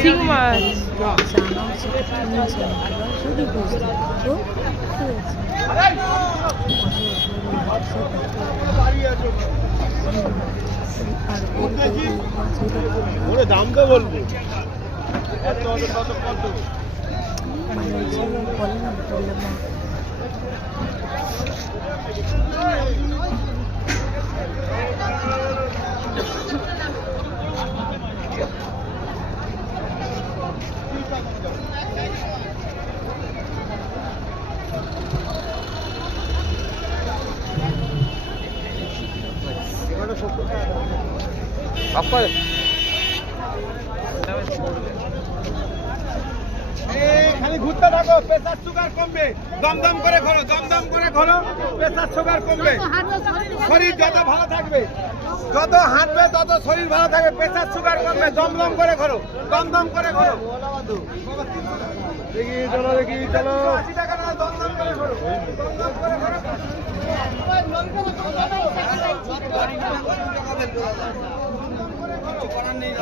শিং মাছ দাম তো বলবো খালি ঘুরতে থাকো, প্রেসার সুগার কমবে। দমদম করে ঘোরো, দমদম করে ঘোরো, প্রেসার সুগার কমবে। শরীর যত ভালো থাকবে, যত হাঁটবে তত শরীর ভালো থাকবে, প্রেসার সুগার কমবে। দমদম করে ঘোরো, দমদম করে ঘোরো। দেখি চলো, দেখি চলো। 80 টাকা না, দমদম করে ঘোরো, দমদম করে ঘোরো। করার নেই।